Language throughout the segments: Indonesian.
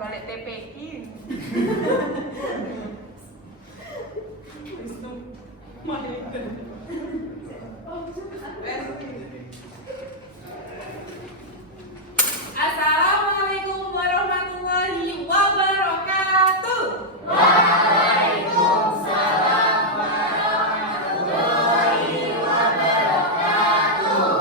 Balik TPI. Assalamualaikum warahmatullahi wabarakatuh. Waalaikumsalam warahmatullahi wabarakatuh.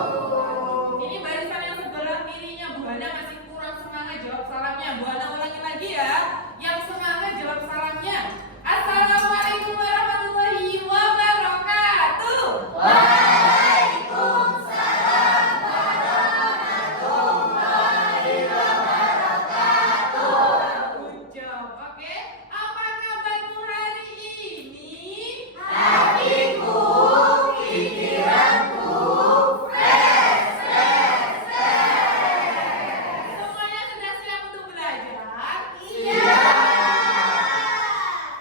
Ini barisan yang sebelah kirinya Bu Hana masih kurang semangat jawab salamnya. Bu Hana ulangi lagi ya. Yang semangat jawab salamnya. Assalamualaikum warahmatullahi wabarakatuh. Waalaikumsalam warahmatullahi wabarakatuh. Good job. Oke. Apa kabarmu hari ini? Hatiku, pikiranku, fresh. Semuanya sudah siap untuk belajar? Iya.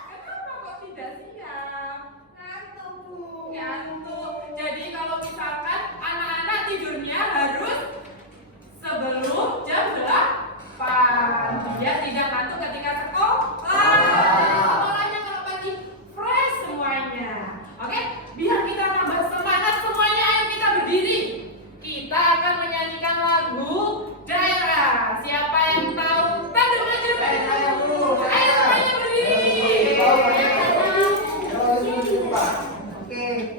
Kenapa kok tidak siap? Ngantuk, Bu. Ngantuk. Jadi kalau misalkan anak-anak tidurnya harus sebelum jam 8 biar tidak ngantuk ketika sekolah. Sekolahnya kalau pagi fresh semuanya. Oke, biar kita tambah semangat semuanya, ayo kita berdiri. Kita akan menyanyikan lagu Daerah. Siapa yang tahu? Tanda maju. Ayo semuanya berdiri. Oke.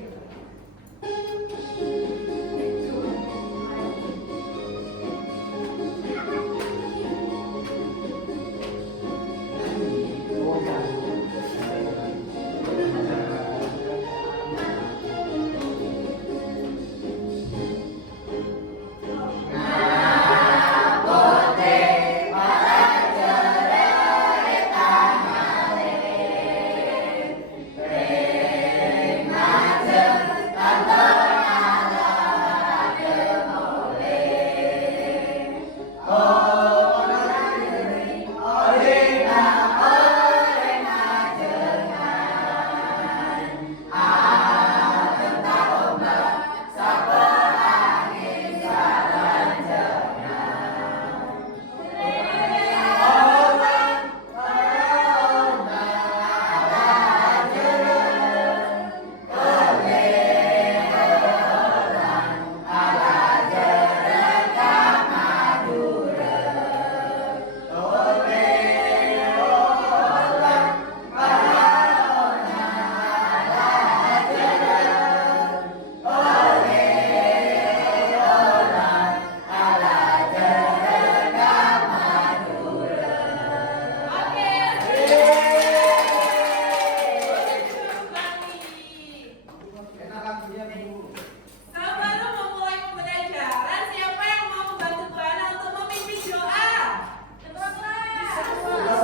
Sebelum memulai pembelajaran, siapa yang mau membantu Bu Hana untuk memimpin doa?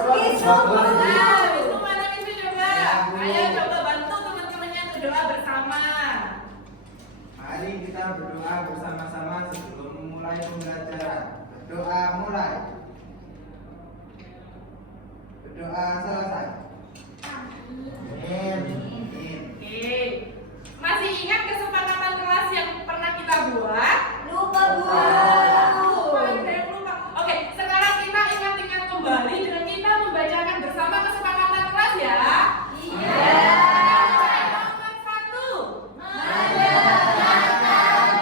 Wisnu mana Wisnu coba? Ayo coba bantu teman-temannya untuk doa bersama. Mari kita berdoa bersama-sama sebelum memulai pembelajaran. Berdoa mulai. Berdoa selesai. Amin. Oke. Masih ingat kesepakatan kelas yang pernah kita buat? Lupa, Bu. Ada yang lupa. Oke, sekarang kita ingat-ingat kembali dengan kita membacakan bersama kesepakatan kelas ya. Nomor 1. Mendengarkan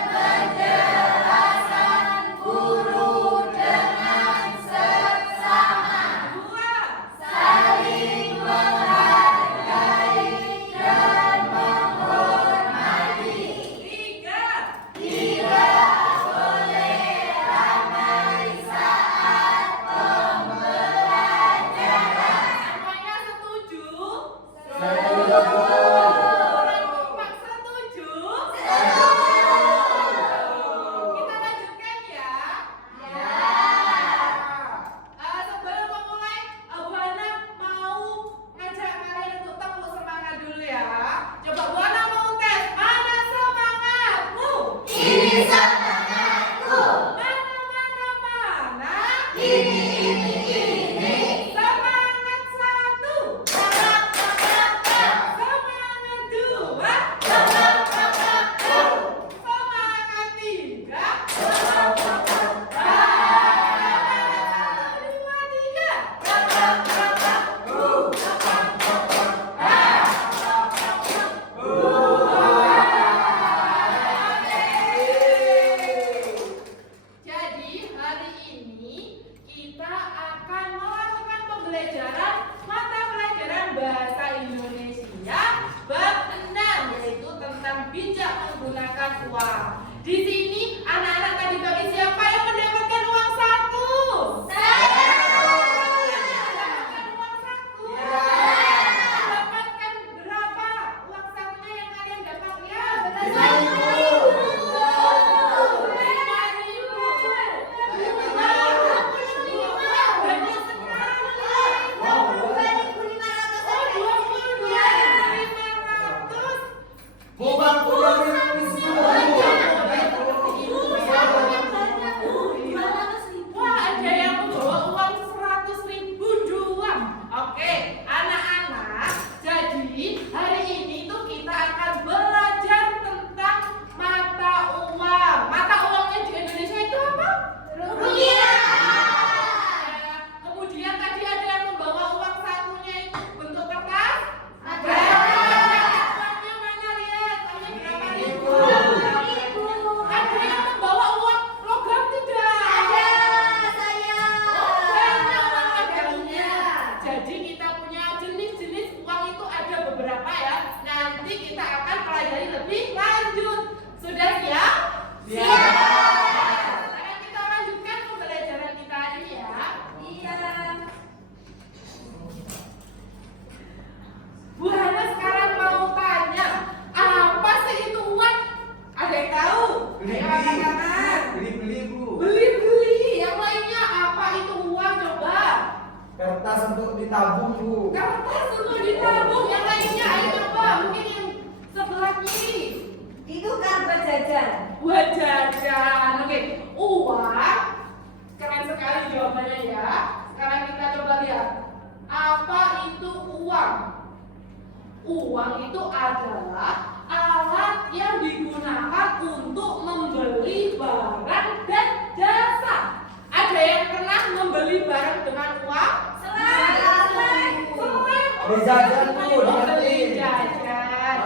penjelasan guru dengan seksama. 2. Saling menghargai dan bijak menggunakan uang. Di sini anak-anak tadi pagi siapa yang mendapatkan uang saku? Mendapatkan uang saku. Mendapatkan berapa uang sakunya yang kalian dapat ya? 5.000. Wah, ada yang membawa uang 100.000 doang. Oke, anak-anak. Jadi hari ini tuh kita akan belajar tentang mata uang. Mata uangnya di Indonesia itu apa? Rupiah. Kemudian tadi ada yang membawa uang sakunya itu bentuk kertas. Ada. Uangnya mana lihat? Uangnya berapa ribu? Ada yang membawa uang logam tidak? Oh, banyak uang logamnya. Jadi kita punya jenis-jenis uang itu ada beberapa ya. Nanti kita akan pelajari lebih lanjut. Sudah siap? Sekarang kita lanjutkan pembelajaran kita ini ya. Bu Hana sekarang mau tanya, apa sih itu uang? Ada yang tahu? Ayo anak-anak. Beli-beli, Bu. Beli-beli. Yang lainnya apa itu uang coba? Kertas untuk ditabung, Bu. Kertas untuk ditabung. Yang lainnya ayo coba. Mungkin yang sebelah kiri. Buat jajan. Oke. Uang. Keren sekali jawabannya ya. Sekarang kita coba lihat. Apa itu uang? Uang itu adalah alat yang digunakan untuk membeli barang dan jasa. Ada yang pernah membeli barang dengan uang? Selain. Beli jajan, Bu, di Membeli kantin. jajan.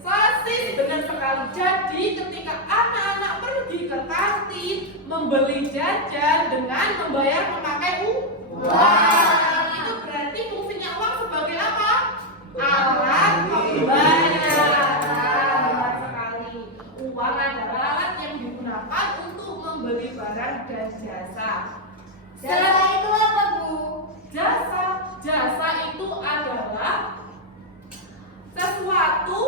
Sosis, benar sekali. Jadi ketika anak-anak pergi ke kantin membeli jajan dengan membayar memakai uang, itu berarti fungsinya uang sebagai apa? Alat pembayaran. Benar sekali. Uang adalah alat yang digunakan untuk membeli barang dan jasa. Jasa itu adalah sesuatu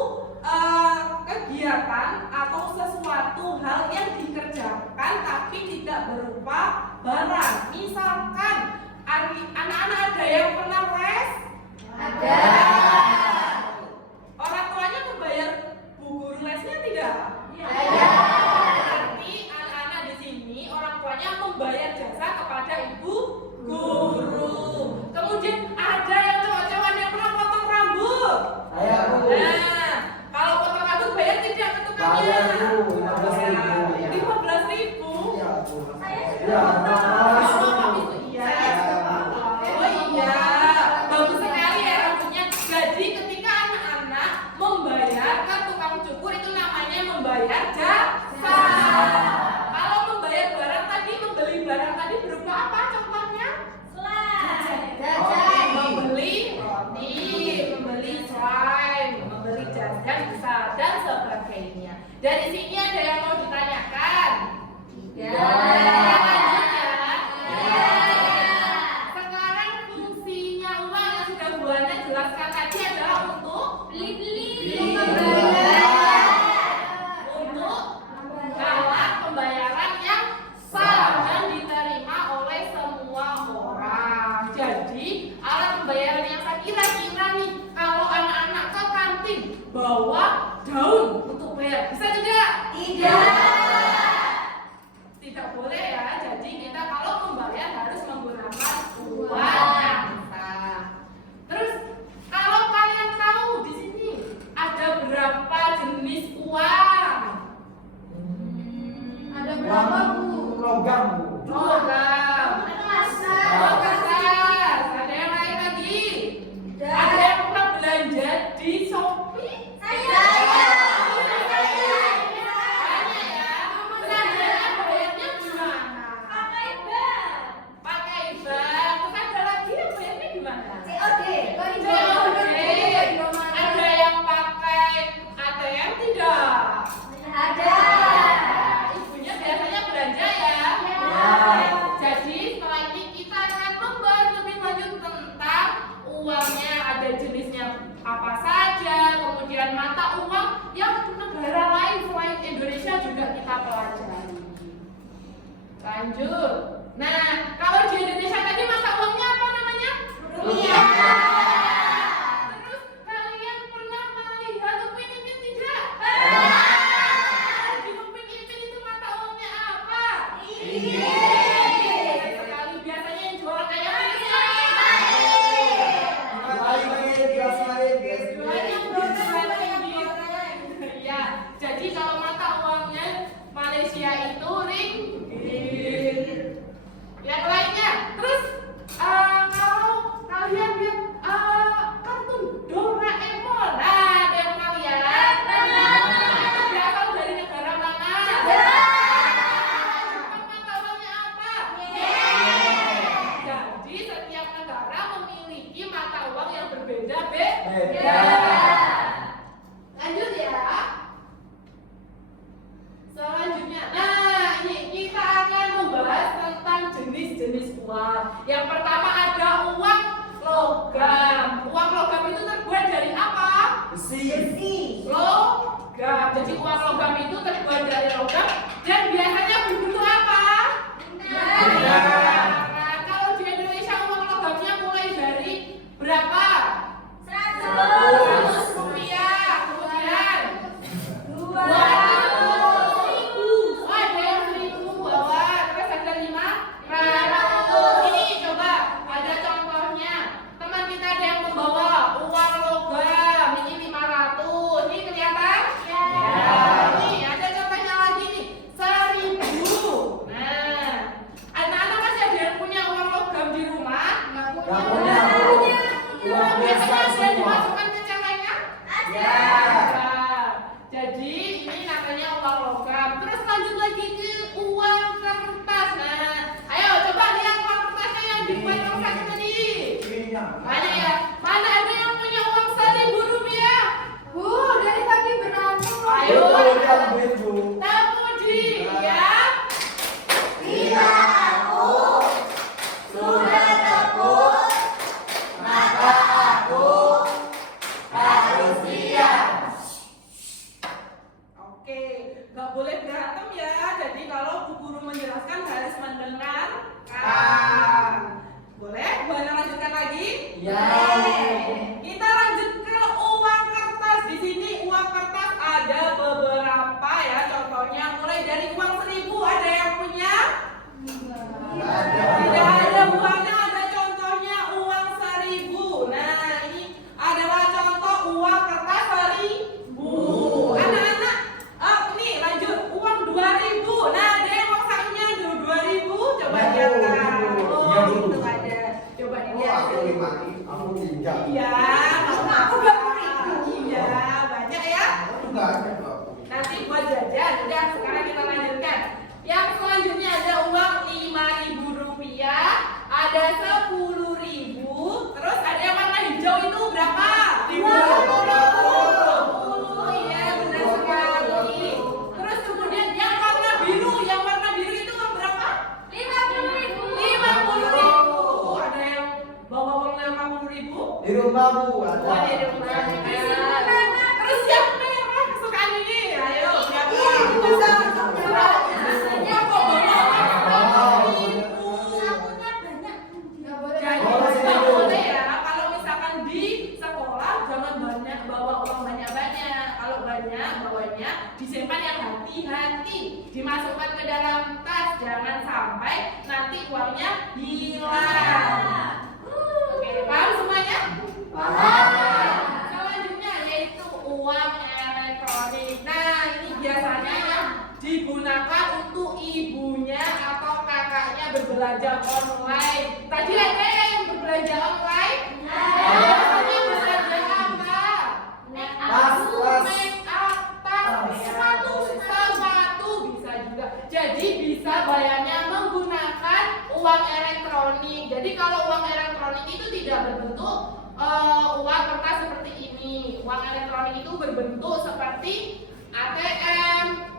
kegiatan atau sesuatu hal yang dikerjakan tapi tidak berupa barang. Misalkan anak-anak ada yang pernah les? Ada. Orang tuanya membayar bu guru lesnya tidak? Ada. Berarti anak-anak di sini orang tuanya membayar jasa kepada ibu guru. Kemudian ada yang cowok-cowok yang pernah potong rambut. Saya, Bu. Nah, kalau potong rambut bayar tidak ke tukangnya? Bayar, Bu. 15.000. 15.000. Iya, Bu. Iya, Oh iya, bagus sekali ya rambutnya. Jadi ketika anak-anak membayar ke tukang cukur itu namanya membayar jasa. Kalau membayar barang tadi, membeli barang tadi berupa apa contohnya? Membeli roti, membeli slime, membeli jajan bisa dan sebagainya. Dari sini ada yang mau ditanyakan? Sekarang fungsinya uang yang sudah Bu Hana jelaskan tadi adalah untuk untuk alat pembayaran yang sah dan diterima oleh semua orang. Jadi alat pembayaran yang sah kira-kira nih kalau anak-anak ke kantin bawa daun untuk bayar bisa tidak? Tidak boleh ya. Jadi kita kalau membayar harus menggunakan uang yang sah. Terus kalau kalian tahu di sini ada berapa jenis uang? Ada berapa Bu? Logam, Bu. Logam. Oh, kertas. Ada yang lain lagi? Ada yang pernah belanja di Shopee? Banyak ya. Ada. Ibunya biasanya belanja ya. Jadi setelah ini kita akan membahas lebih lanjut tentang uangnya, ada jenisnya apa saja, kemudian mata uang yang negara lain selain Indonesia juga kita pelajari. Lanjut. Nah, kalau di Indonesia tadi mata uangnya apa namanya? Rupiah. Terus kalian pernah melihat Upin Ipin tidak? Di Upin Ipin itu mata uangnya apa? Sekali biasanya yang jualan kayak apa? Ya, jadi kalau mata uangnya Malaysia itu ringgit. Yang lainnya, terus kalau kalian lihat kartun Doraemon, ada yang pernah lihat? Itu berasal dari negara mana? Mata uangnya apa? Jadi setiap negara memiliki mata uang yang berbeda-beda. Lanjut ya. Selanjutnya, nah ini kita akan membahas tentang jenis-jenis uang. Yang pertama ada uang logam. Uang logam itu terbuat dari apa? Besi. Logam. Jadi uang logam itu terbuat dari logam dan biasanya berbentuk apa? Nah, kalau di Indonesia uang logamnya mulai dari berapa? 100 rupiah. Kemudian 2.000. Ada yang 1.000 bawah. Terus ada 500. Ini coba ada contohnya. Teman kita ada yang membawa uang logam. Ini 500. Ini kelihatan? Ya. Ini ada contohnya lagi nih. 1.000. Nah, anak-anak masih ada yang punya uang logam di rumah? Nggak punya. Uang biasa Biasanya ada semua. dimasukkan ke celengan? Ya. Nah, jadi ini namanya uang logam. Terus lanjut lagi ke uang kertas. Nah, ayo coba lihat uang kertasnya yang dibuat kertas tadi. Mana ya? Mana ada yang punya uang 1.000 rupiah? Dari tadi berantem. Ayo. Bu. Tepuk di ya. Bila aku sudah tepuk, maka aku harus diam. Oke, nggak boleh berantem ya. Jadi kalau Bu Guru menjelaskan harus mendengarkan. Boleh? Boleh lanjutkan lagi? Ya. Kita lanjut ke uang kertas. Di sini uang kertas ada beberapa ya. Contohnya mulai dari uang 1.000 ada yang punya? Tidak ada uangnya. Ada contohnya uang 1.000. Nah ini adalah contoh uang kertas 1.000. Anak-anak, ini lanjut uang 2.000. Nah ada yang uang sakunya 2.000. Coba lihat kan. Oh itu ada. Coba dilihat. Aku tinggal. Iya, aku 2.000. Iya, banyak ya. Nanti buat jajan. Udah, sekarang kita lanjutkan. Yang selanjutnya ada uang 5.000 rupiah, ada 10.000, terus ada yang warna hijau itu berapa? 20.000. Iya, benar sekali. Terus kemudian yang warna biru itu uang berapa? 50.000. Ada yang bawa uang 50.000? Di rumahmu Oh, ada. di rumah. Terus yang merah kesukaan ini, ayo berapa? Ya kok banyak? Jadi nggak boleh ya. Kalau misalkan di sekolah jangan banyak bawa uang banyak-banyak. Kalau banyak bawanya disimpan yang hati-hati, dimasukkan ke dalam tas. Jangan sampai nanti uangnya hilang. Oke, paham semuanya? Selanjutnya yaitu uang elektronik. Nah, ini biasanya yang digunakan untuk ibunya atau kakaknya berbelanja online. Tadi ada yang berbelanja online? Biasanya berbelanja apa? Make Tas. Make up, tas, sepatu bisa juga. Jadi bisa bayarnya menggunakan uang elektronik. Jadi kalau uang elektronik itu tidak berbentuk uang kertas seperti ini. Uang elektronik itu berbentuk seperti ATM,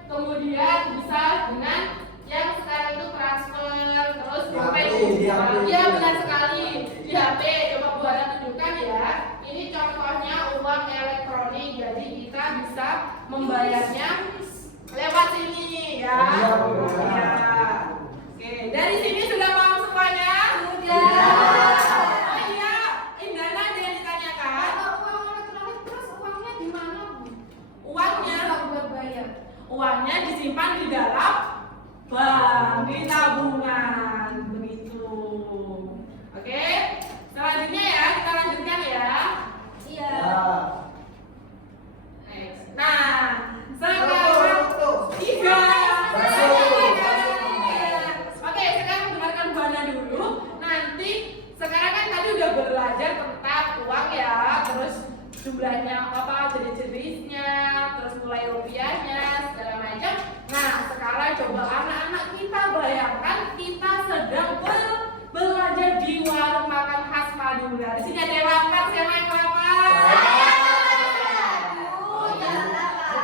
bayarnya lewat sini ya. Iya, Bu. Ya. Oke, dari sini sudah paham semuanya? Oh iya, Indana ada yang ditanyakan? Uang elektronik terus uangnya di mana, Bu? Uangnya, Buat bayar. uangnya disimpan di dalam bank, di tabungan, begitu. Oke, selanjutnya ya, kita lanjutkan ya. Iya. Nah, sekarang tiga. Oke, sekarang dengarkan Buana dulu. Nanti sekarang kan tadi udah belajar tentang uang ya, terus jumlahnya apa, jenis-jenisnya, terus mulai rupiahnya, segala macam. Nah, sekarang coba anak-anak kita bayangkan kita sedang belajar di warung makan khas Madura. Di sini ada yang lapar, siapa yang lapar?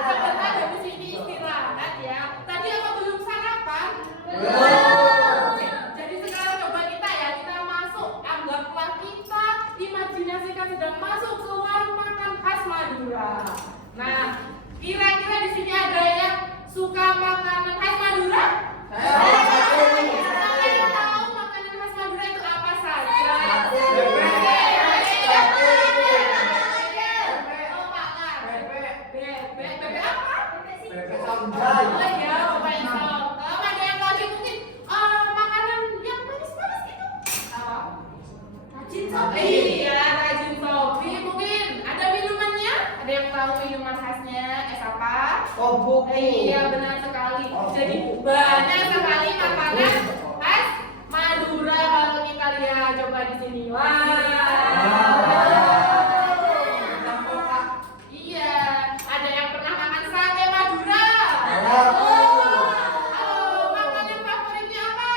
Sebentar habis ini istirahat ya. Tadi apa belum sarapan? Oke, jadi sekarang coba kita ya, kita masuk, anggaplah kita imajinasikan sedang masuk ke warung makan khas Madura. Nah, kira-kira di sini ada yang suka makanan khas Madura? Siapa yang tahu makanan khas Madura itu apa saja? Bebek apa? Bebek samjai. Oh iya, bebek songkem. Ada yang lagi mungkin makanan yang manis-manis gitu. Apa? Rajin Iya, rajin kopi. Mungkin ada minumannya? Ada yang tahu minuman khasnya? Es apa? Kopi. Iya, benar sekali. Jadi banyak sekali makanan khas Madura kalau kita lihat. Coba di sini. Iya, ada yang pernah makan sate Madura? Halo, makanan favoritnya apa?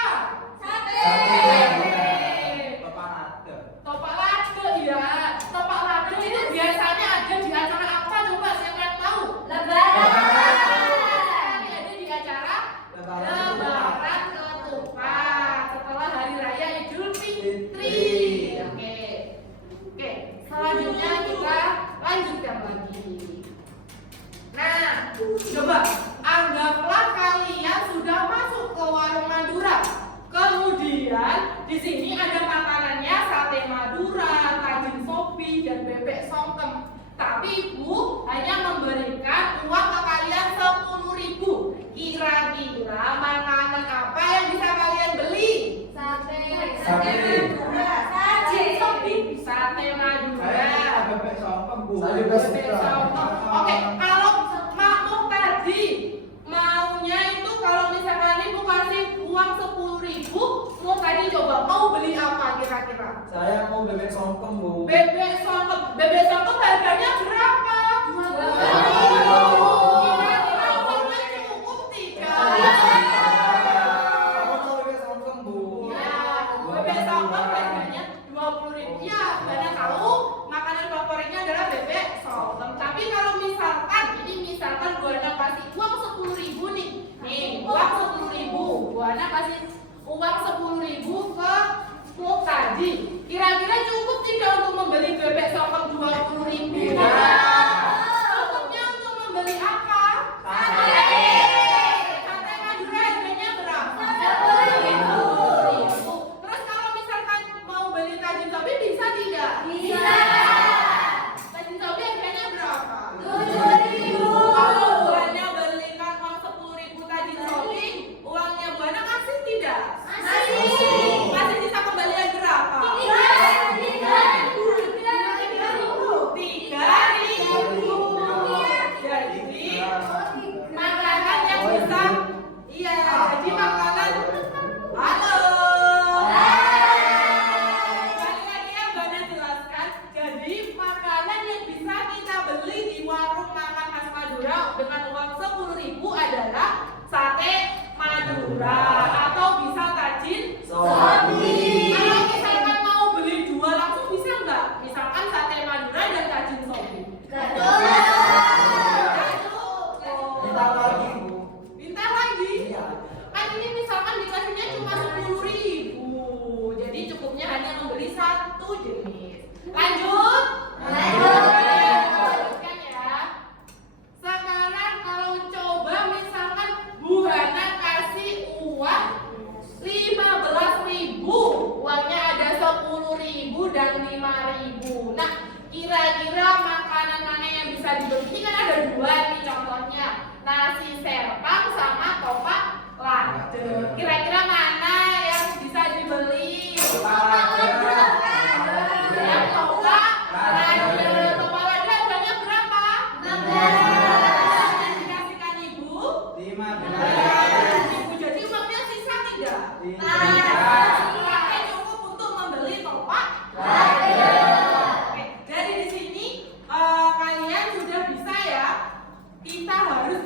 Topak lado ya. Topak lado itu biasanya ada di acara apa? Coba siapa yang tahu? Ada di acara Lebaran Ketupat setelah Hari Raya Idul Fitri. Oke. Selanjutnya kita lanjutkan lagi. Nah, coba anggaplah kalian sudah masuk ke warung Madura. Kemudian di sini ada makanannya sate Madura, tajin sopi, dan bebek songkem. Tapi Ibu hanya memberikan uang ke kalian 10.000. Kira-kira makanan apa yang bisa kalian beli? Sate. Sate. Sate Madura. Bebek songkem, Bu. Bebek songkem. Oke, kalau makmum tadi maunya itu kalau misalkan Ibu kasih uang 10.000, mau tadi coba mau beli apa kira-kira? Saya mau bebek songkem, Bu. Bebek songkem harganya berapa? 20.000. Kira-kira uangnya cukup tidak? Kamu tahu bebek songkem, Bu? Ya, bebek songkem harganya 20.000. Ya, banyak tahu makanan favoritnya adalah bebek songkem. Tapi kalau misalkan Buana kasih uang 10.000 nih. Nih, uang 10.000. Buana kasih uang 10.000 ke Muk tadi. Kira-kira cukup tidak untuk membeli bebek songkem 20.000? Cukupnya untuk membeli apa? Sate Madura harganya berapa? 10.000. Terus kalau misalkan mau beli tajin sobi bisa tidak? Tajin sobi harganya berapa? 7.000. Kalau Buana belikan uang 10.000 tajin sobi, uangnya Buana kasih tidak? Masih sisa kembalian berapa? 3.000. Jadi makanan yang bisa, iya, jadi makanan. Halo. Balik lagi ya, Buana jelaskan. Jadi makanan yang bisa kita beli di warung makan khas Madura dengan uang 10.000 adalah sate Madura atau bisa tajin sobi. Kalau misalkan mau beli dua langsung bisa nggak? Misalkan sate Madura dan tajin sobi. Minta lagi, Bu. Minta lagi. Iya. Kan ini misalkan dikasihnya cuma 10.000. Jadi cukupnya hanya membeli satu jenis. Lanjut. Lanjutkan ya. Sekarang kalau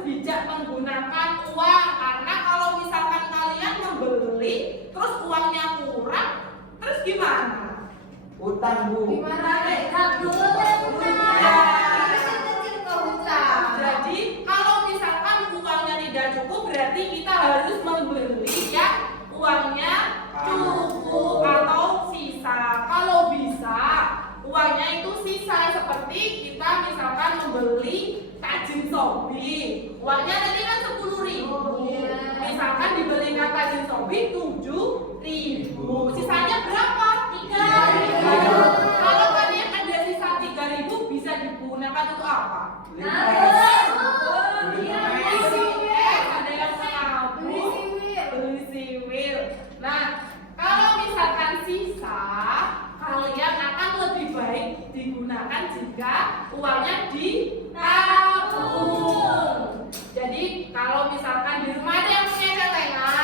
bijak menggunakan uang, karena kalau misalkan kalian membeli terus uangnya kurang, terus gimana? Utang, Bu. Gimana deh? Nggak boleh utang. Kecil kok utang. Jadi kalau misalkan uangnya tidak cukup, berarti kita harus membeli yang uangnya cukup atau sisa. Kalau bisa uangnya itu sisa, seperti kita misalkan membeli tajin sobi, uangnya tadi kan 10.000. Misalkan dibelikan tajin sobi 7.000, sisanya berapa? 3.000. Kalau kalian ada sisa 3.000, bisa digunakan untuk apa? Ada yang menabung, beli siwil. Nah, kalau misalkan sisa, kalian akan lebih baik digunakan jika uangnya ditabung. Jadi kalau misalkan di rumah ada yang punya celengan,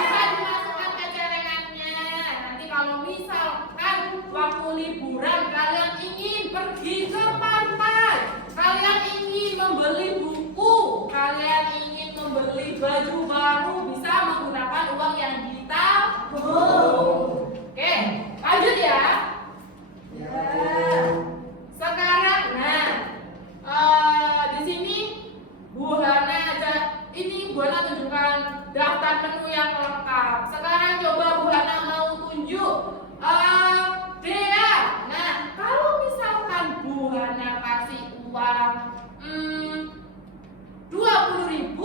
bisa dimasukkan ke celengannya. Nanti kalau misalkan waktu liburan kalian ingin pergi ke pantai, kalian ingin membeli buku, kalian ingin membeli baju baru, bisa menggunakan uang yang ditabung. Oke, lanjut ya. Sekarang, di sini Bu Hana ini Bu Hana tunjukkan daftar menu yang lengkap. Sekarang coba Bu Hana mau tunjuk Dea. Nah, kalau misalkan Bu Hana kasih uang 20.000,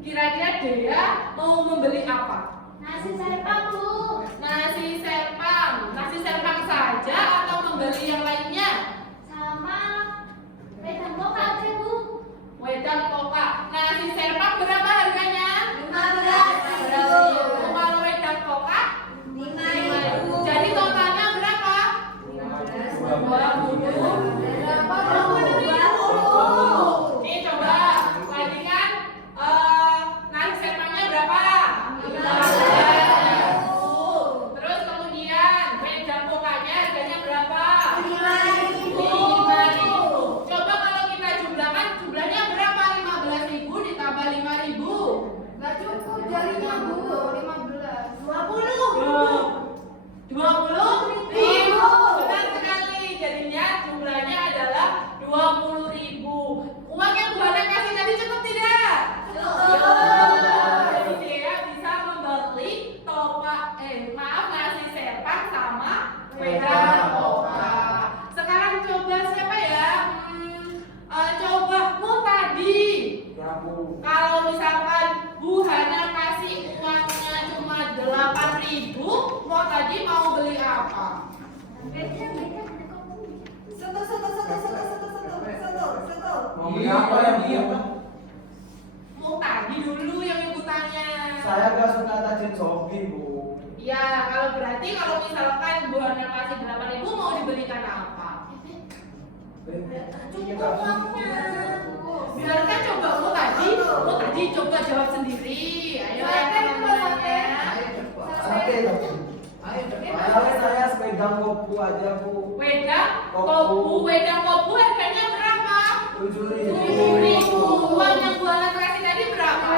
kira-kira Dea mau membeli apa? Nasi serpang, Bu. Nasi serpang saja atau membeli yang lainnya? Sama wedang pokal aja, Bu. Wedang pokal. Nasi serpang berapa harganya? 15.000. Kalau wedang pokal 5.000. jadi totalnya berapa? 20.000. Nih coba tadi kan nasi serpangnya berapa? 15.000. Terus kemudian wedang pokalnya harganya berapa? 5.000. Coba kalau kita jumlahkan, jumlahnya berapa? 15.000 ditambah 5.000. Nggak cukup jarinya, Bu. 20.000. Benar sekali. Jadinya jumlahnya adalah 20.000. Uang yang Bu Hana kasih tadi cukup tidak? Jadi dia bisa membeli nasi serpang sama wedang pokal. Sekarang coba siapa ya? Coba Mu tadi. Kalau misalkan Bu Hana kasih uangnya cuma 8.000, Mu tadi mau beli apa? Mau beli apa yang dia? Mu tadi dulu yang ibu tanya. Saya gak suka tajin sobi, Bu. Ya, kalau berarti kalau misalkan Bu Hana kasih 8.000, mau dibelikan apa? Cukup uangnya. Biarkan coba Mu tadi coba jawab sendiri. Ayo yang teman-temannya. Sate, tapi. Saya sepedang kopu aja, Bu. Wedang kopu harganya berapa? 7.000. 7.000. Uang yang Bu Hana kasih tadi berapa?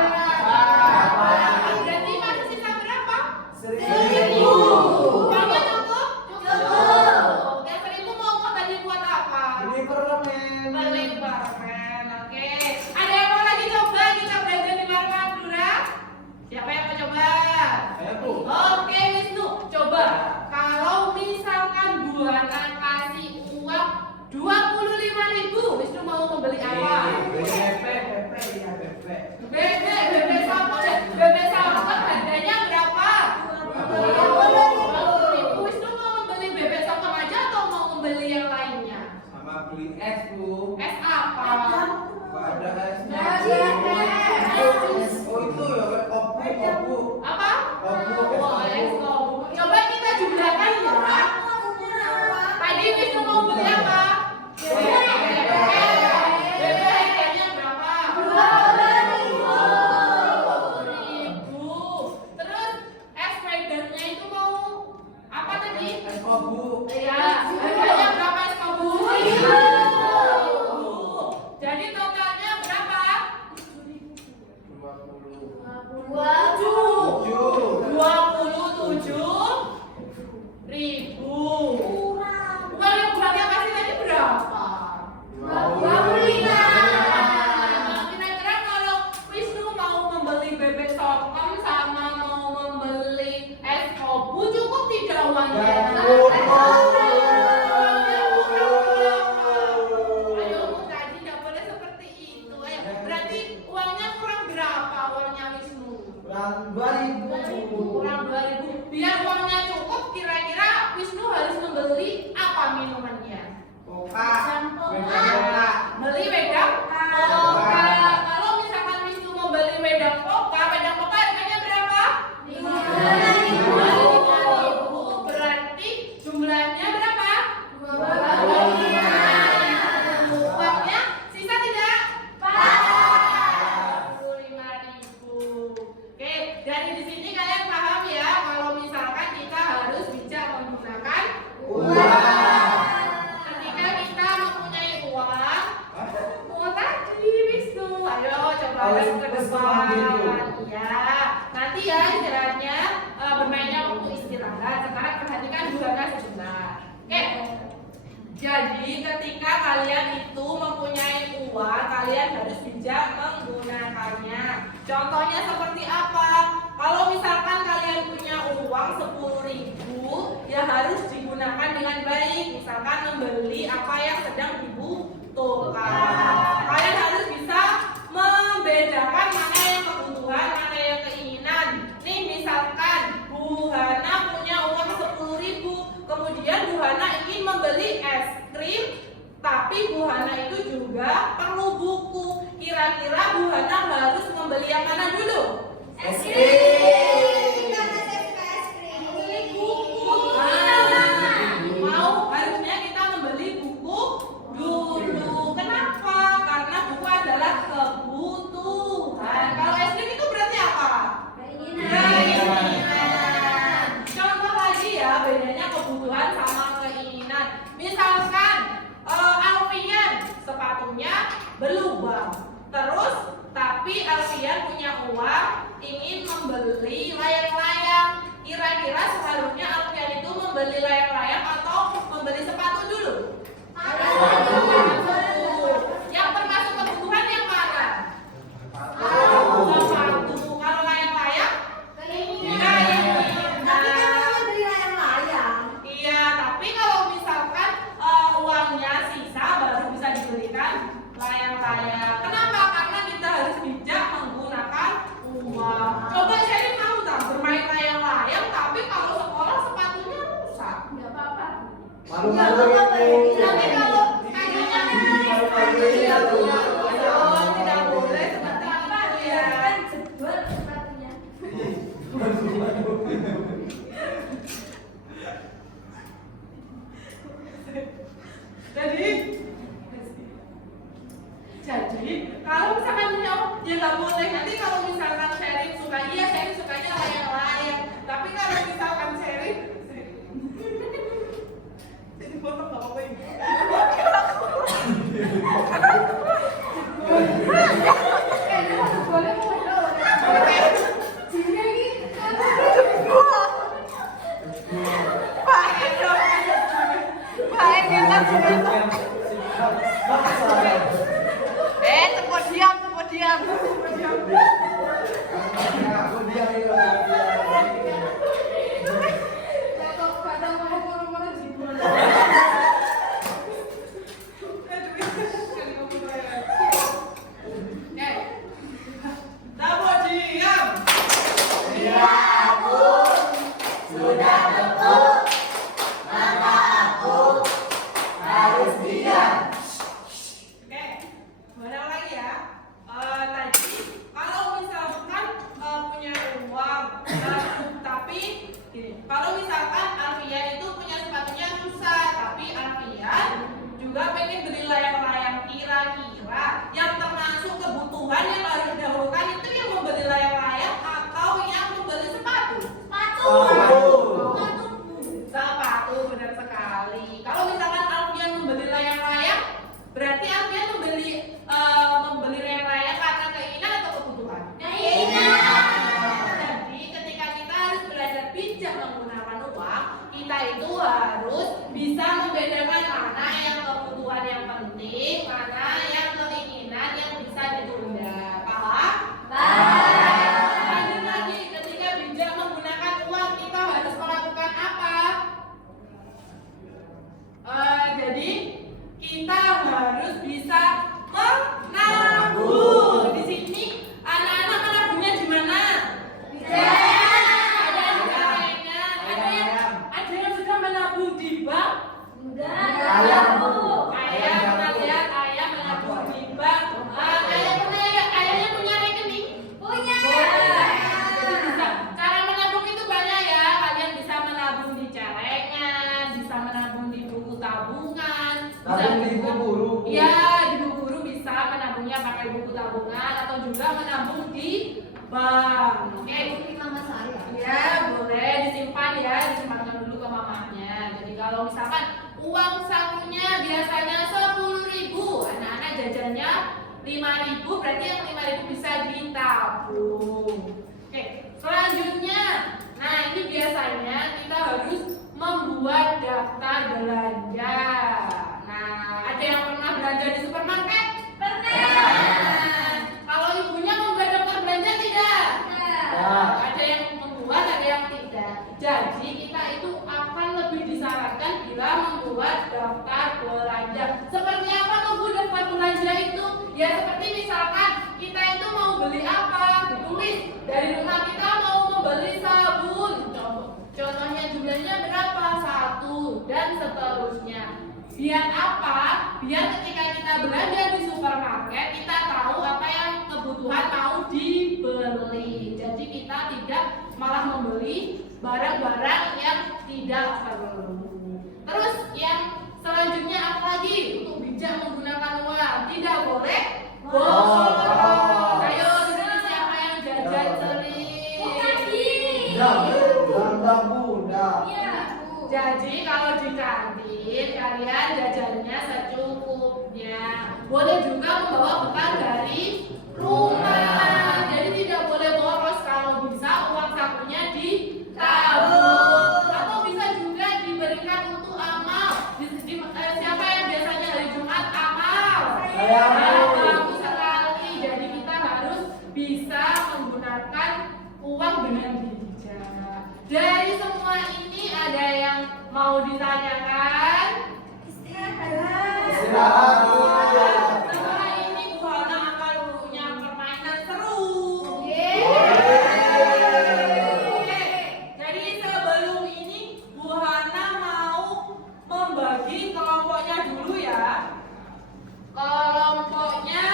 Berarti masih sisa berapa? 1.000. Uangnya cukup? Cukup. Yang 1.000 mau tadi buat apa? Beli permen. Beli permen. Oke. Ada yang mau lagi coba kita belajar di Marwan Dura? Siapa yang mau coba? Saya, Bu. Oke, Wisnu. Coba kalau misalkan Bu Hana kasih uang 25.000, Wisnu mau membeli apa? Bebek sampah harganya berapa? 20.000. Wisnu mau membeli bebek sampah aja atau mau membeli yang lainnya? Sama beli es, Bu. Es apa? Ada esnya. Es. Oh, itu ya, kopu. Apa? Kopu. Oh, es kopi. Coba kita jumlahkan ya. Tadi Wisnu mau beli apa? Bebek harganya berapa? 20.000. Terus es wedangnya itu mau apa tadi? Es kopu. Iya, harganya berapa es kopi? 20.000. Jadi totalnya berapa? kurang 2.000. Kurang 2.000. Biar uangnya cukup, kira-kira Wisnu harus membeli apa minumannya? Coca. Beda-beda. Beli wedang Coca. Kalau misalkan Wisnu mau beli wedang Coca harganya berapa? 5.000. Berarti jumlahnya berapa? 25. Uangnya sisa tidak? 45.000. Oke, dari di sini kalian paham ya kalau misalkan kita harus bijak menggunakan uang. Ketika kita mempunyai uang, mau tadi Wisnu, ayo coba Harus ke terus depan. mengambil. Iya, nanti ya istirahatnya bermainnya waktu istirahat. Sekarang perhatikan buahnya sebentar. Oke. Jadi ketika kalian itu mempunyai uang, kalian harus bijak menggunakannya. Contohnya seperti apa? Kalau misalkan kalian punya uang 10.000, ya harus digunakan dengan baik. Misalkan membeli apa yang sedang dibutuhkan. Kalian harus bisa membedakan mana yang kebutuhan, mana yang keinginan. Nih misalkan Bu Hana punya uang 10.000, kemudian Bu Hana ingin membeli es krim, tapi Bu Hana itu juga perlu buku. Kira-kira Bu Hana harus membeli yang mana dulu? Es krim. Karena saya suka es krim. Membeli buku. Mau harusnya kita membeli buku dulu. Kenapa? Karena buku adalah kebutuhan. Kalau es krim itu berarti apa? Keinginan. Contoh lagi ya, bedanya kebutuhan sama keinginan. Misalkan Alfian sepatunya berlubang. Terus tapi Alfian punya uang ingin membeli layang-layang. Kira-kira seharusnya Alfian itu membeli layang-layang atau membeli sepatu dulu? Yang termasuk kebutuhan yang mana? Sepatu. Kalau layang-layang? Keinginan. Iya, tapi kalau misalkan uangnya sisa baru bisa dibelikan layang-layang. Kenapa? Karena kita harus bijak menggunakan uang. Coba Sherry mau tak bermain layang-layang, tapi kalau sekolah sepatunya rusak. Nggak apa-apa. Malu-malu Tapi kalau kakinya tidak boleh sebentar ya. Jadi kalau misalkan punya ya nggak boleh. Nanti kalau misalkan Sherin suka, iya Sherin sukanya layang-layang. Tapi kalau misalkan Sherin jadi foto nggak apa-apa ini. Boleh kalau misalkan Alfian itu punya sepatunya rusak, tapi Alfian juga pengen beli layang-layang, kira-kira yang termasuk kebutuhan yang harus didahulukan itu yang membeli layang-layang atau yang membeli sepatu? Sepatu, benar sekali. Kalau misalkan Alfian membeli layang-layang, berarti Alfian membeli layang-layang karena keinginan atau kebutuhan? Jadi ketika kita harus belajar bijak menggunakan uang, kita itu harus bisa membedakan mana yang kebutuhan yang penting, mana yang keinginan yang bisa ditunda. Paham? tabungan atau juga menabung di bank. Oke. Ini mama saya. Ya, boleh disimpan ya, disimpankan dulu ke mamanya. Jadi kalau misalkan uang sakunya biasanya 10.000, anak-anak jajannya 5.000, berarti yang 5.000 bisa ditabung. Oke, selanjutnya, nah ini biasanya kita harus membuat daftar belanja. Nah, ada yang pernah belanja di supermarket? Pernah. Kalau ibunya membuat daftar belanja tidak? Ada yang membuat, ada yang tidak. Jadi kita itu akan lebih disarankan bila membuat daftar belanja. Seperti apa tuh Bu daftar belanja itu? Ya seperti misalkan kita itu mau beli apa, ditulis dari rumah kita mau membeli sabun. Contohnya jumlahnya berapa? 1 dan seterusnya. Biar apa? Biar ketika kita belanja di supermarket kita tahu apa yang kebutuhan mau dibeli. Jadi kita tidak malah membeli barang-barang yang tidak perlu. Terus yang selanjutnya apa lagi? Untuk bijak menggunakan uang tidak boleh boros. Ayo di sini siapa yang jajan sering? Jadi kalau di kantin kalian jajannya secukupnya. Boleh juga membawa bekal dari rumah. Jadi tidak boleh boros. Kalau bisa uang sakunya ditabung atau bisa juga diberikan untuk amal. Siapa yang biasanya hari Jumat amal? Bagus sekali. Jadi kita harus bisa menggunakan uang dengan bijak. Dari semua ini ada yang mau ditanyakan? Istirahat. Setelah ini Bu Hana akan punya permainan seru. Jadi sebelum ini Bu Hana mau membagi kelompoknya dulu ya. Kelompoknya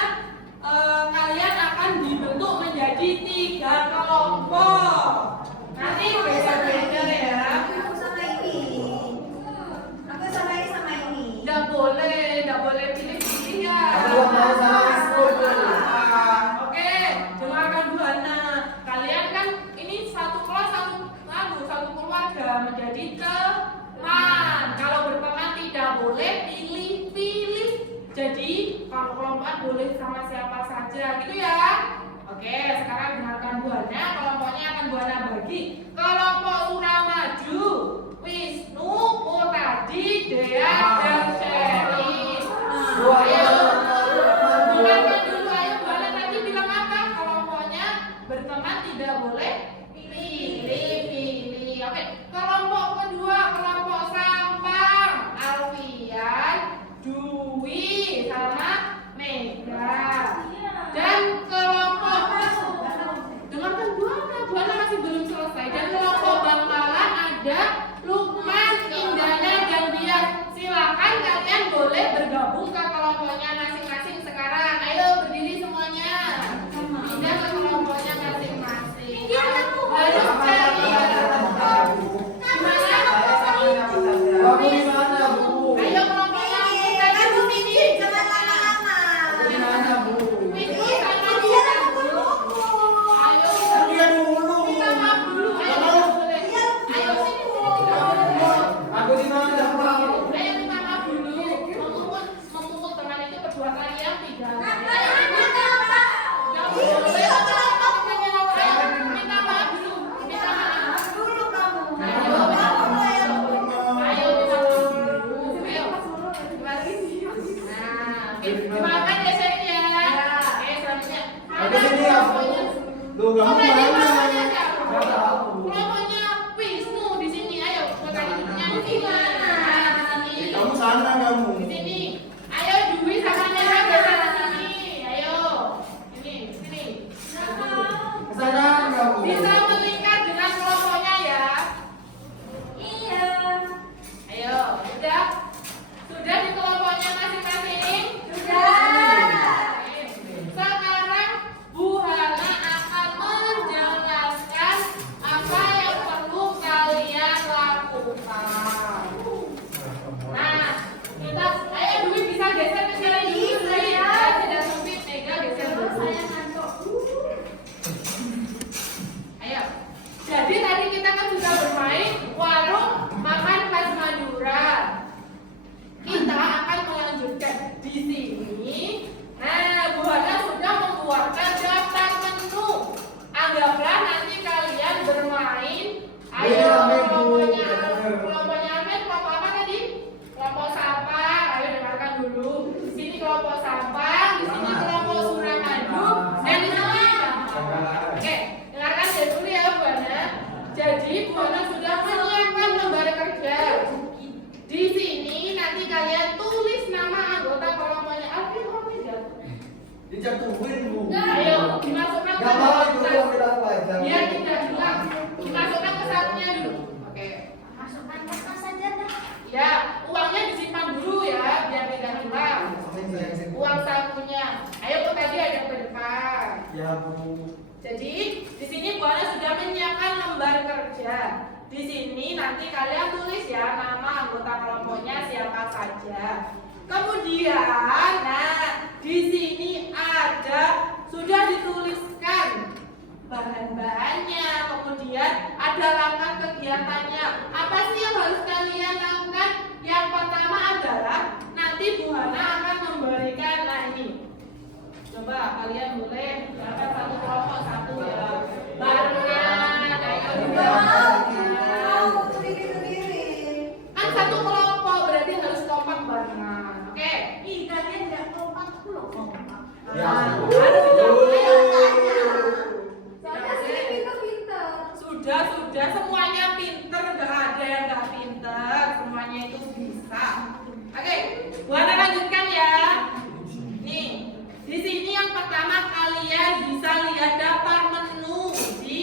kalian akan dibentuk menjadi 3 kelompok. Nanti beda-beda ya. Aku sama ini. Aku sama ini sama ini. Nggak boleh pilih-pilih ya. Oke, dengarkan Bu Hana. Kalian kan ini satu kelas satu keluarga menjadi teman. Kalau berteman tidak boleh pilih-pilih. Jadi kalau kelompokan boleh sama siapa saja, gitu ya. Oke, sekarang dengarkan Bu Hana. Kelompoknya akan Bu Hana bagi. Kelompok Suramaju, Wisnu, Putadi, Dea, dan Sheris. Ayo, dengarkan dulu. Ayo Bu Hana tadi bilang apa? Kelompoknya berteman tidak boleh pilih-pilih. Oke, kelompok kedua, kelompok Sampang, Alfian, Dwi, sama Mega. Dan kelompok dengarkan Bu Hana masih belum selesai. Dan kelompok Bangkalan ada Lukman, Indana, dan Bias. Silakan kalian boleh bergabung ke kelompoknya masing-masing sekarang. Ayo berdiri semuanya. Pindah ke kelompoknya masing-masing. Harus cari. Gimana? Ayo kelompoknya kita dulu ini. Jangan lama-lama. Wisnu sama Dea dulu. Ayo. Minta maaf dulu. Ayo boleh. Ayo sini. Aku di mana, Pak? Ayo minta maaf dulu. Memukul teman itu kedua kali yang tidak. Nggak boleh. Ayo minta maaf dulu. Minta maaf. Dulu kamu. Ayo minta maaf dulu. Ayo. Nah, dimakan ya saya ya. Oke, selanjutnya. Aku sini ya. Loh, kamu Oh, berarti mana? kelompoknya siapa? Nggak tahu. Kelompoknya Wisnu di sini. Ayo, bukan duduknya di sini. Nah, di sini. Kamu sana kamu. Di sini. Ayo Dwi sama Nera geser di sini. Ayo. Ini, sini. Kesana kamu. Bisa melingkar dengan kelompoknya ya. Iya. Ayo, sudah? Sudah di kelompoknya masing-masing? Sudah. Sekarang Bu Hana akan menjawab Bu. Ayo, dimasukkan ke Gak mau itu tas. uang berapa? Biar tidak hilang. Dimasukkan ke sakunya dulu. Oke. Masukkan ke tas saja dah. Ya, uangnya disimpan dulu ya, biar tidak hilang. Uang sakunya. Ayo Bu tadi ada ke depan. Ya Bu. Jadi di sini Bu Ana sudah menyiapkan lembar kerja. Di sini nanti kalian tulis ya nama anggota kelompoknya siapa saja. Kemudian, nah di sini ada sudah dituliskan bahan-bahannya. Kemudian ada langkah kegiatannya. Apa sih yang harus kalian lakukan? Yang pertama adalah nanti Bu Hana akan memberikan ini. Coba kalian boleh dapat satu kelompok satu ya. Barengan, ayo Mau sendiri-sendiri. kan satu kelompok berarti harus kompak barengan. Oke. Ih, kalian tidak kompak dulu kompak. Ya. Harus dicoba. Ayo. Soalnya sih pintar-pintar. Sudah semuanya pinter, gak ada yang gak pinter, semuanya itu bisa. Oke, Bu Hana lanjutkan ya. Nih, di sini yang pertama kalian bisa lihat daftar menu di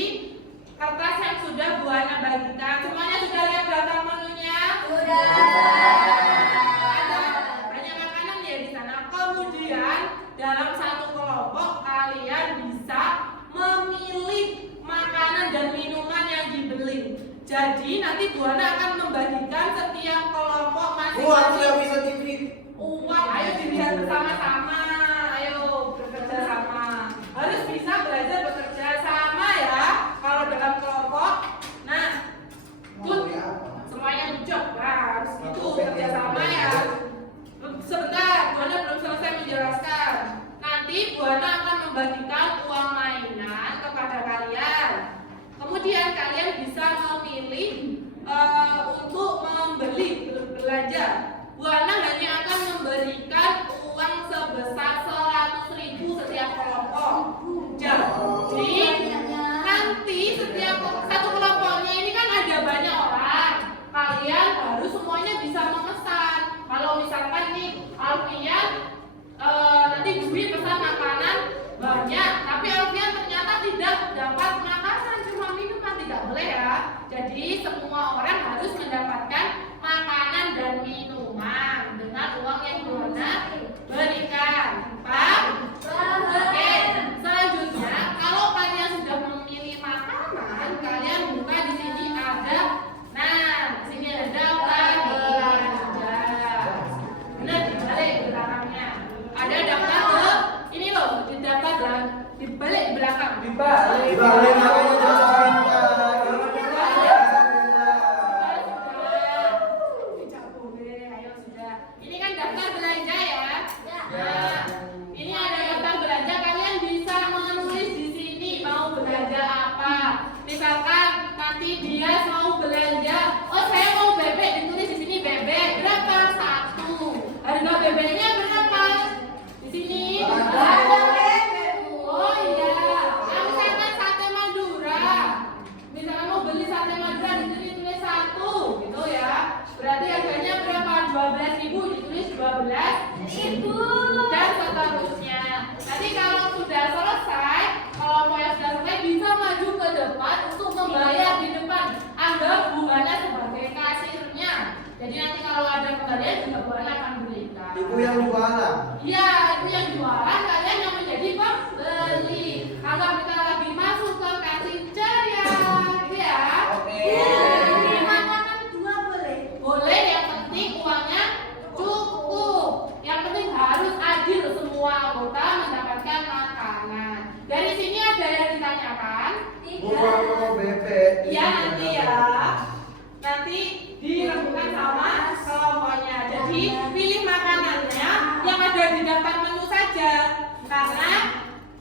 kertas yang sudah Bu Hana bagikan. Semuanya sudah lihat daftar menunya? Sudah. Ada banyak makanan ya di sana. Kemudian dalam satu kelompok kalian bisa memilih makanan dan minuman yang dibeli. Jadi nanti Bu Hana akan membagikan setiap kelompok Bu, aku masing-masing yang bisa TV. uang. Ayo dilihat bersama-sama. Ayo bekerja sama. Harus bisa belajar bekerja sama ya. Kalau dalam kelompok, nah, good. Semuanya duduk, harus gitu kerja sama ya. Sebentar, Bu Hana belum selesai menjelaskan. Nanti Bu Hana akan membagikan uang mainan kepada kalian. Kemudian kalian bisa memilih untuk membeli belanja. Bu Hana hanya akan memberikan uang sebesar 100.000 setiap kelompok. Jadi nanti setiap satu kelompoknya ini kan ada banyak orang. Kalian harus semuanya bisa memesan. Kalau misalkan nih Alfian nanti Dwi pesan makanan banyak, tapi Alfian ternyata tidak dapat makanan, cuma minuman, tidak boleh ya. Jadi semua orang harus mendapatkan makanan dan minuman dengan uang yang Bu Hana berikan. Paham? Oke, selanjutnya kalau kalian sudah memilih makanan, kalian buka di sini ada, nah di sini ada daftar belanja. Benar dibalik belakangnya. Ada daftar ini loh, di daftar dibalik belakang. Dibalik namanya jangan Tidak boleh, ayo sudah. Ini kan daftar belanja ya. Nah, ini ada daftar belanja. Kalian bisa menulis di sini mau belanja apa. Misalkan nanti dia mau belanja, oh saya mau bebek, ditulis di sini bebek berapa? 1. Harga bebeknya berapa? Di sini. Oh iya. Nah, misalkan sate Madura. Misalkan mau beli sate Madura di sini tulis 1 gitu ya. Berarti harganya berapa? 12.000, ditulis 12.000 dan seterusnya. Nanti kalau sudah selesai, kelompok yang sudah selesai bisa maju ke depan untuk membayar di depan. Anggap Bu Hana sebagai kasirnya. Jadi nanti kalau ada pembelian juga Bu Hana akan berikan. Ibu yang jualan. Iya, itu yang jualan, kalian yang menjadi pembeli. Anggap kita lagi masuk ke kantin ceria, gitu ya. Oke. Ini makanan 2 boleh. Boleh, yang penting uangnya cukup. Yang penting harus adil semua anggota mendapatkan makanan. Dari sini ada yang ditanyakan? Bu, aku mau bebek. Iya nanti ya. Nanti dirembukan sama kelompoknya. Jadi pilih makanannya yang ada di daftar menu saja. Karena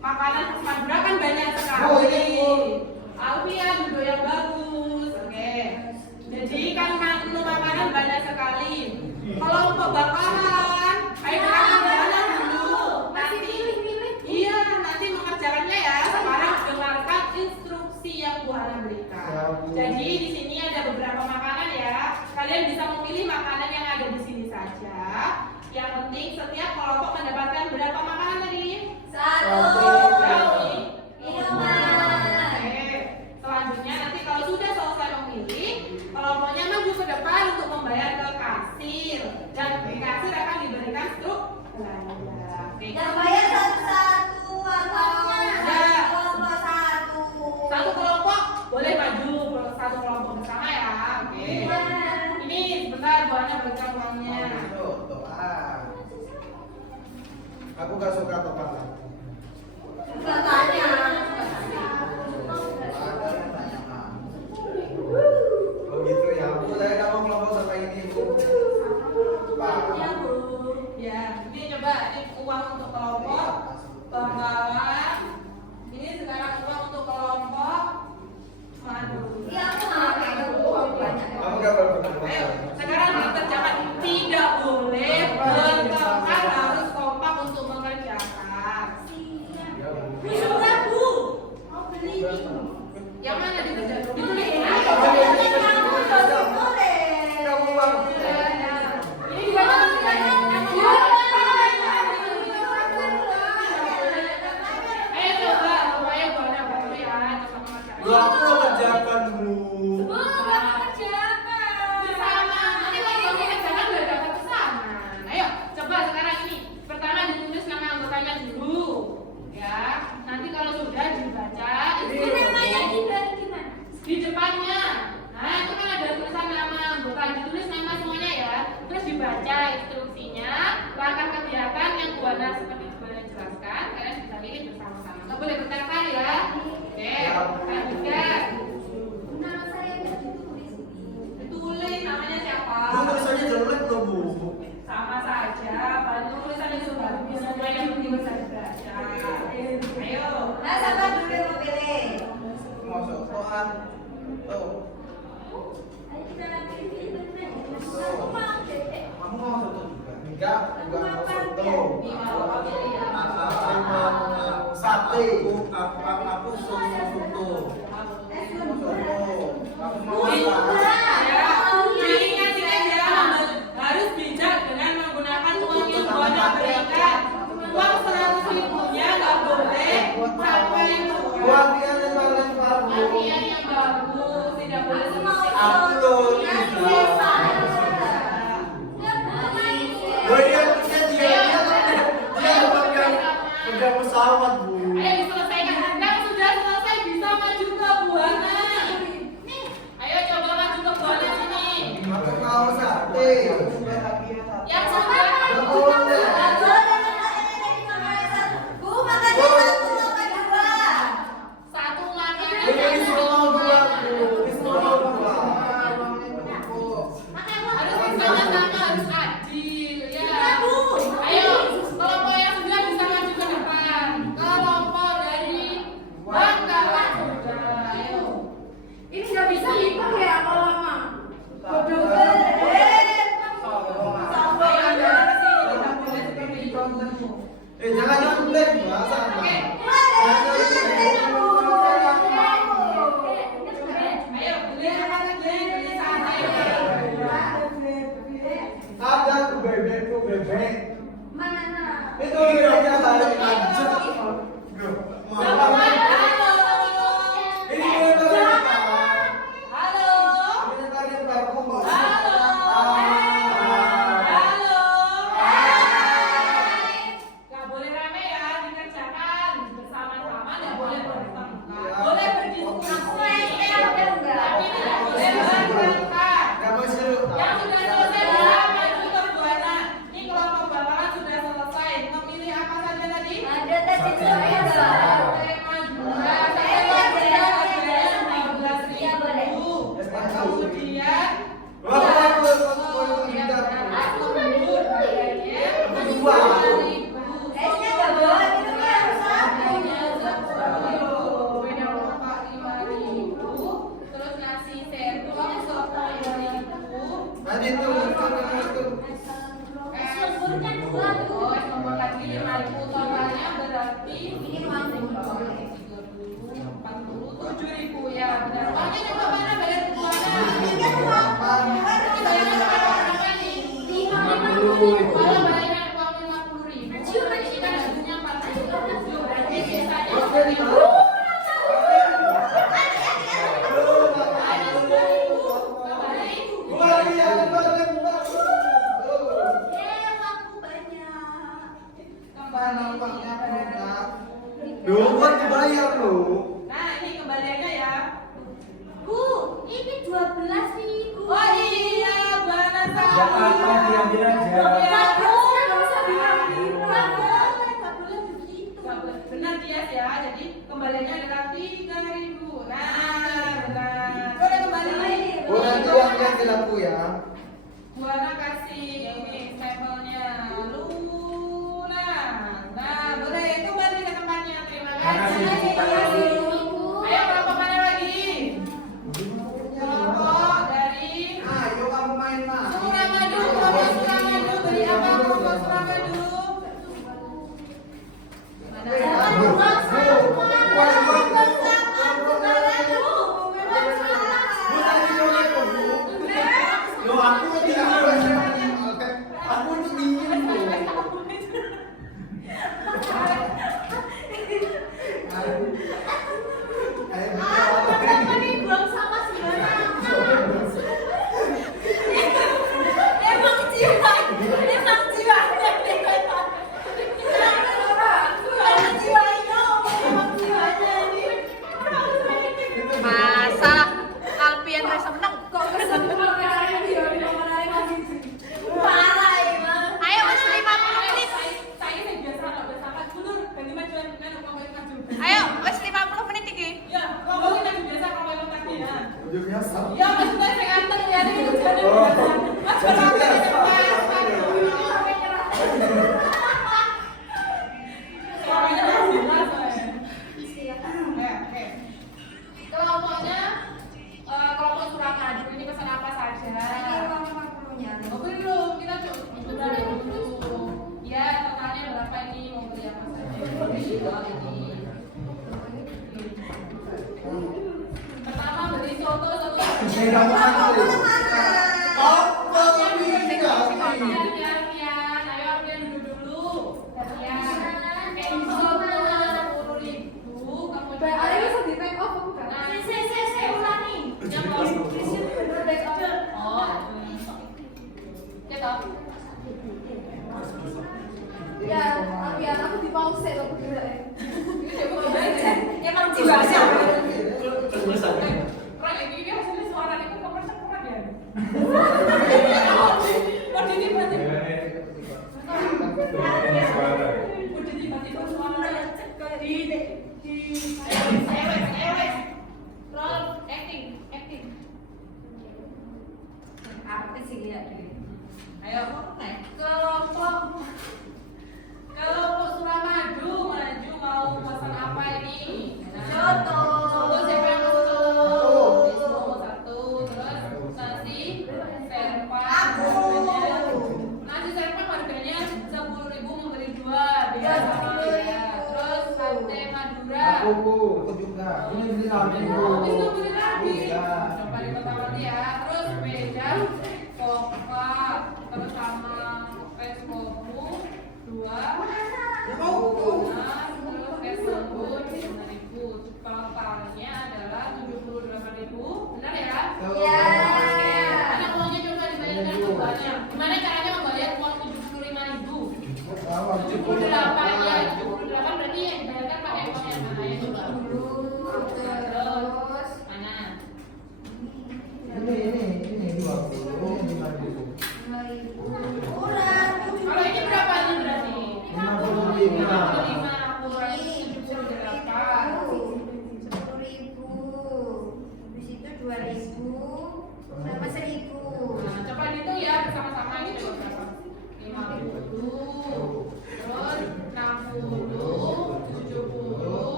makanan khas Madura kan banyak sekali. Bu, ini, Bu. Alfia duduk yang bagus. Oke. Jadi kan menu makanan banyak sekali. Kelompok bakalan, ayo dengarkan dulu. Masih Nanti pilih-pilih. iya nanti mengerjakannya ya. Sekarang dengarkan instruksi yang Bu Hana berikan. Ya, Bu. Jadi di sini ada beberapa makanan ya. Kalian bisa memilih makanan yang ada di sini saja. Yang penting setiap kelompok mendapatkan berapa makanan tadi? 1. nggak suka topan? Katanya. Ada yang tanya kan. Oh gitu ya. Bu, saya nggak mau kelompok sama ini bu. Pak. Ya, ini coba ini uang untuk kelompok bangkalan. Ini sekarang uang untuk kelompok madu. Iya, aku nggak kayak uang banyak. Kamu nggak berbentuk. Ayo, sekarang dikerjakan. Tidak boleh bertengkar, harus kompak untuk mengerjakan. Bu, sebentar, Bu. Mau beli ini. Yang mana dikerjakan? Ditulis. Kamu uang. Ini dibaca Ayo coba, ayo boleh bantu ya, coba mengerjakan. Lu aku lo kerjakan bu. Bersama, nanti kalau kamu kerjakan udah dapat pesanan. Ayo, coba sekarang ini. Pertama ditulis nama anggotanya dulu, ya. Nanti kalau sudah dibaca, di depannya. Nah, itu kan ada tulisan nama anggota, ditulis nama semuanya ya. Terus dibaca instruksinya, langkah kegiatan yang Bu Ana seperti Bu Ana jelaskan, kalian bisa pilih bersama-sama. Nggak boleh bertengkar ya. Oke, lanjutkan. Ditulis namanya siapa? Bu tulisannya jelek loh bu. Sama saja, paling tulisannya itu bagus, semua yang penting bisa dibaca. Ayo. Mau soal. Tuh. Kamu mau foto juga? Enggak, juga mau foto. Sate. Aku suka foto. Kamu mau apa? Ya, diingat-ingat ya, harus bijak dengan menggunakan uang yang Bu Ana berikan. Uang 100 ribunya nggak boleh sampai Buat dia lempar-lempar bu. latihan yang bagus, tidak boleh seperti Aku loh bisa. Loh iya bisa dia pegang pesawat bu. Ayo diselesaikan. Yang sudah selesai bisa maju ke Bu Ana. Ayo coba maju ke Bu Ana sini. Aku mau sate. Yang sudah Nggak boleh. satu makanan. Ini semua dua bu. Ini semua dua. Harus bersama-sama, harus adil ya. Ayo, kelompok yang sudah bisa maju ke depan. Kelompok dari Bangkalan sudah. Ayo. Ini nggak bisa hitung ya kalau lama. Ayo Anda ke sini, tidak boleh seperti itu. Jangan blank bahasa. Oke. Ayo, beli apa lagi? Beli sate. Ada tuh bebek. Mana? Itu bebeknya balik aja. Sama halo. Ini bebek. Halo. Ini tadi baru kok. Halo. Halo. Gak boleh rame ya, dikerjakan bersama-sama, gak boleh bertengkar. Boleh berdiskusi, tapi tidak boleh bertengkar. Gak mau seru. Yang sudah selesai bilang maju ke Bu Ana. Ini kelompok Bangkalan sudah selesai. Memilih apa saja tadi? Ada tes itu Kemudian esnya nggak boleh minum ya terus nasi sendok sop 5.000. Tadi tuh. Totalnya berarti ini mampu 47.000 ya benar. Uangnya coba mana bayar kemana? ini kan uang Ini bayarnya kepada orang lain. 50.000 Kalau bayarnya uang 50.000, ini kan harusnya 40.000. Berarti sisanya ada 10.000. Kembali. Duh, kan dibayar loh. Nah, ini kembaliannya ya. Bu, ini 12.000. Oh iya, benar Ya apa diambil aja. Nggak boleh, nggak usah bilang gitu. Nggak boleh, nggak boleh. Jadi kembaliannya adalah 3.000. Nah, benar. Boleh kembali lagi. Oh, nanti uangnya ke aku ya. Buana kasih ini stempelnya. Luna. Nah, boleh kembali ke tempatnya. Terima kasih. Terima kasih. Ayo kelompok mana lagi? Kelompok dari Ayo kamu main mah. Suramadu. Kelompok Suramadu. Beri apa kelompok Suramadu? Mana? Loh, aku tidak aku tuh dingin loh. Masa Alpian rasa menang kok parah emang. Ayo Mas 50 menit. Saya biasa nggak bersahabat mundur. Ganti maju kan kelompok maju. Ayo Mas 50 menit iki. Ya, kelompok lagi biasa kelompok tadi ya. Udah biasa. Ya, maksudnya saya ganteng ya, ini jangan Oh. Mas berapa suaranya masih jelas, oke. Kelompoknya kelompok Suramadu ini pesan apa saja? Oh, belum, kita coba dulu. Ya, totalnya berapa ini? Mau beli apa saja? Ini. Pertama beli soto. Ini kamu nanti. Oh, Pian, ayo Pian duduk dulu. Pian, soto 10.000, kemudian Ya, biar aku di pause loh bergerak. emang jiwanya. Kurang ini dia hasilnya suara itu komersial kurang ya. Udah tiba-tiba suara kayak di roll acting. Apa sih lihat dulu. Ayo kelompok Suramadu maju mau pesan apa ini? Soto. Soto siapa yang mau soto? Itu satu, terus nasi serpa. Nasi serpa harganya 10.000 membeli 2, beda sama ya. Terus sate Madura. aku juga. Ini beli lagi. Habis itu beli lagi. Ya. Coba diketahui lagi ya. Terus beda Coca, terus sama es kopi 2. Terus es sabun 5.000. Totalnya adalah 78.000. Benar ya? Ya. Anak uangnya coba dibayarkan ke banyak. Gimana caranya membayar uang 75.000? 78 ya, 78 berarti yang dibayarkan pakai uang yang mana ya coba? Terus mana? Ini 20, 5.000. Kalau ini berapa nih berarti? 55. 10.000. Nah, coba dihitung ya bersama-sama ini coba berapa? 50, terus 60,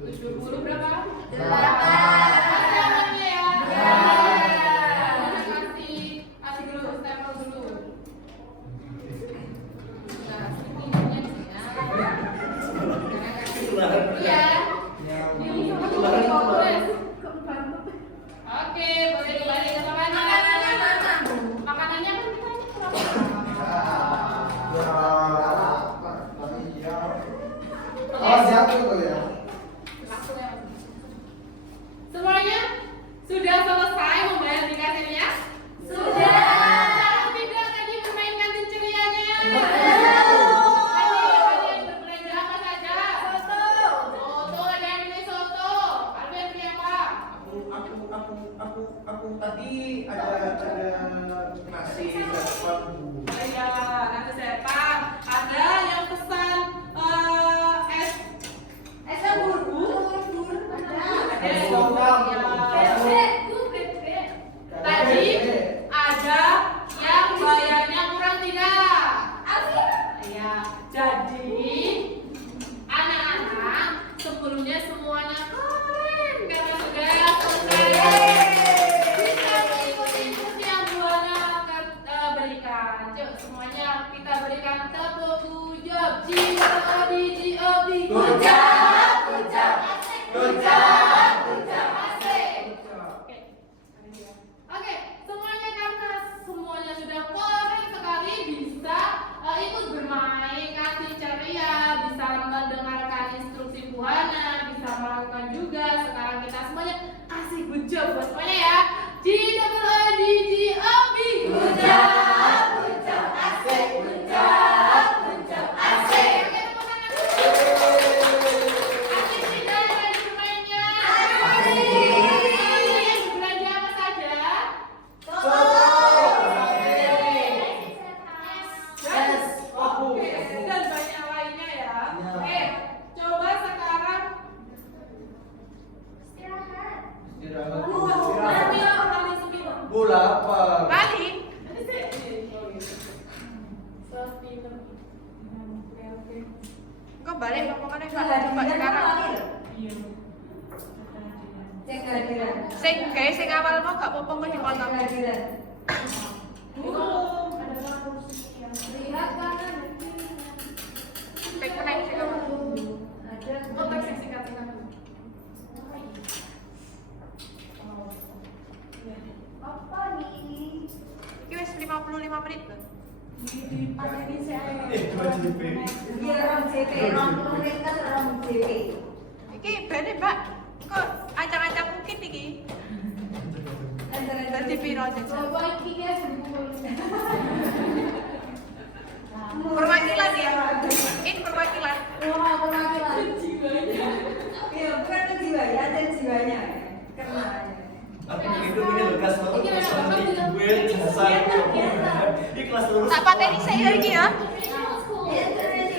70 berapa? 8 ya. Kasih dulu stempel dulu. Nah, ini di sini ya. Iya. Oke, boleh kembali ke tempatnya. Makanannya mana? Makanannya kan kita kurang. Oh, siapa itu ya? Semuanya sudah selesai membayar tiketnya? Sudah. Tidak tadi bermainkan cerianya. Tadi berbelanja apa saja? Soto, ada yang beli soto. Alvin beli apa? Aku tadi ada nasi serpong. Oh iya, nasi serpang. Ada yang pesan es Es sabun. sebelumnya semuanya keren karena sudah selesai. Bisa mengikuti instruksi yang Bu Hana berikan. Yuk semuanya kita berikan tepuk gujab. G-O-D-G-O-B. Gujab, gujab, gujab, gujab, asik. Oke, semuanya karena semuanya sudah keren sekali bisa ikut bermain, kasih ceria, bisa mendengarkan instruksi Bu Hana, bisa melakukan juga. Sekarang kita semuanya kasih gujab buat semuanya ya. G-O-D-G-O-B. Gujab, gujab, asik. Gujab, gujab, asik. Oke, tepuk tangan. Asik tidak dari bermainnya? Asik. Belajar apa saja? Oke, dan banyak lainnya ya. Coba sekarang Istirahat. Istirahat. Bu lapar. balik. Kok balik pokoknya coba sekarang. Sing awal mau gak apa-apa kok dipotong. Lihat kanan. Baik menang sing awal. Konteks yang singkat. Apa nih? Iki wis 55 menit lho. Iya, orang JP, orang pemerintah, orang JP. Iki bene, Mbak. Kok ancang-ancang mungkin iki. Dadi piro aja? Coba iki ya sembuh. Perwakilan ya. Ini perwakilan. Wah, perwakilan. Jiwanya. Iya, bukan ke jiwa ya, ada jiwanya. Kena. Aku itu ini loh kelas loro sama gue jasa. Ini kelas loro. Tak pateni saya iki ya.